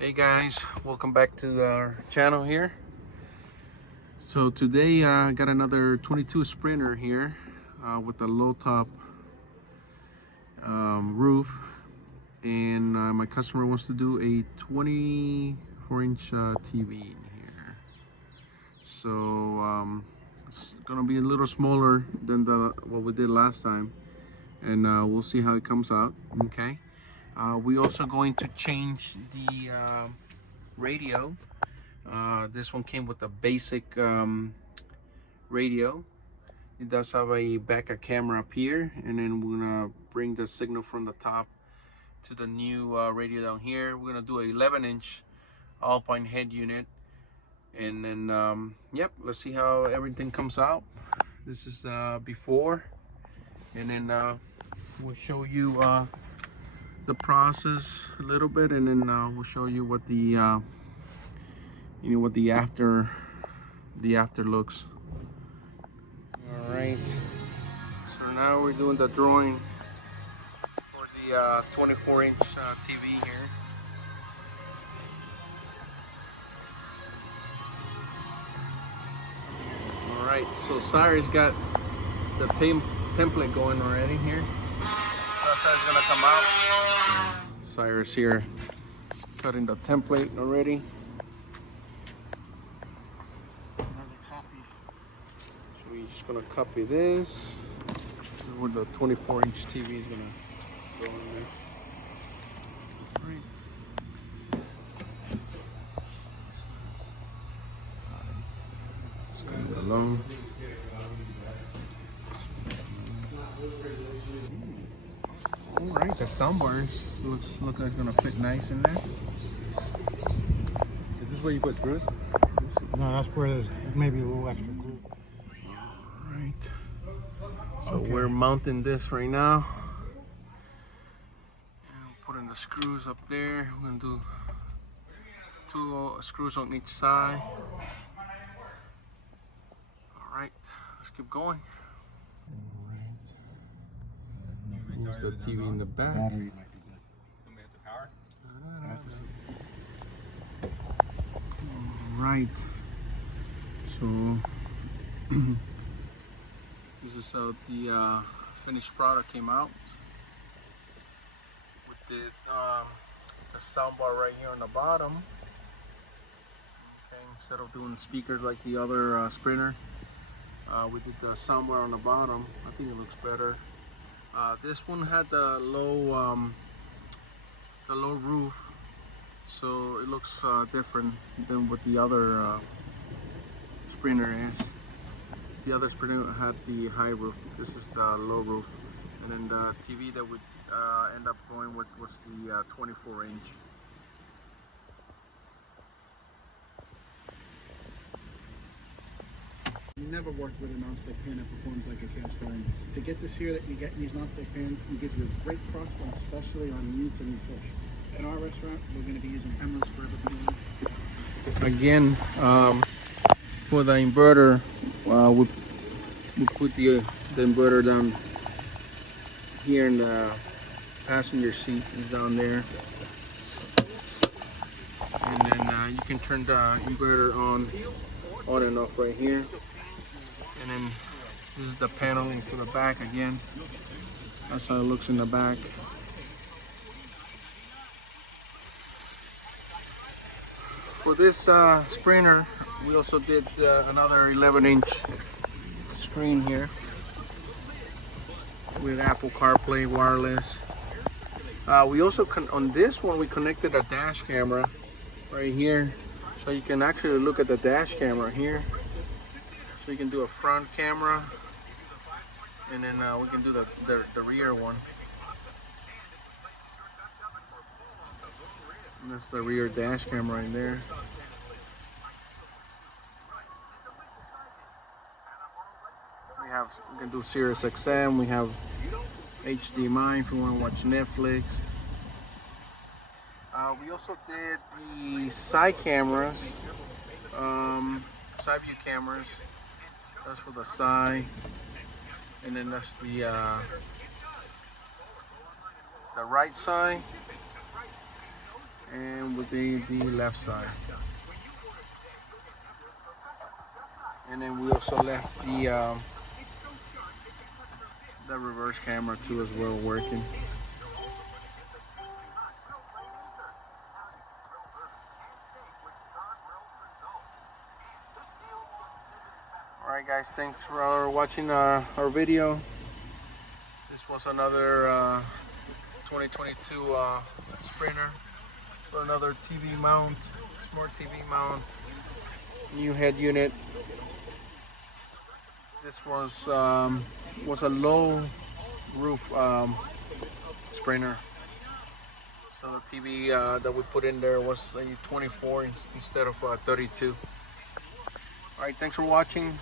Hey guys, welcome back to our channel here. So today I got another 22 Sprinter here with a low top roof, and my customer wants to do a 24-inch TV in here. So it's gonna be a little smaller than what we did last time, and we'll see how it comes out. Okay. We also going to change the radio. This one came with a basic radio. It does have a backup camera up here, and then we're gonna bring the signal from the top to the new radio down here. We're gonna do a 11-inch ALPINE head unit, and then yep, let's see how everything comes out. This is before, and then we'll show you the process a little bit, and then we'll show you what the what the after looks. All right, so now we're doing the drawing for the 24-inch TV here. All right, so Cyrus got the template going already here. That's how it's gonna come out. Cyrus here is cutting the template already. We're just gonna copy this. This is where the 24-inch TV is gonna go in there. Right. It's kind of along. All right, the soundbars look like it's gonna fit nice in there. Is this where you put screws? No, that's where there's maybe a little extra glue. So okay, we're mounting this right now. And putting the screws up there. We're gonna do 2 screws on each side. All right, let's keep going. Here's the TV in the back. Battery might be good. All right. So this is how the finished product came out, with the soundbar right here on the bottom. Okay, instead of doing speakers like the other Sprinter, we did the soundbar on the bottom. I think it looks better. This one had the low roof, so it looks different than what the other Sprinter is. The other Sprinter had the high roof. This is the low roof, and then the TV that we end up going with was the 24-inch. Never worked with a non-stick pan that performs like a cast iron. To get this here that you get in these non-stick pans, it gives you a great crust, especially on meats and fish. In our restaurant, we're going to be using emerald square. Again, for the inverter, we put the inverter down here in the passenger seat. Is down there, and then you can turn the inverter on and off right here. And then this is the paneling for the back again. That's how it looks in the back. For this Sprinter, we also did another 11-inch screen here with Apple CarPlay wireless. We also on this one we connected a dash camera right here, so you can actually look at the dash camera here. So you can do a front camera, and then we can do the rear one. And that's the rear dash camera right there. We can do Sirius XM. We have HDMI if you want to watch Netflix. We also did the side cameras, side view cameras. That's for the side, and then that's the right side, and with the left side. And then we also left the reverse camera too as well working. Alright guys, thanks for watching our video. This was another 2022 Sprinter for another TV mount, smart TV mount, new head unit. This was a low roof Sprinter. So the TV that we put in there was a 24 instead of 32. All right, thanks for watching.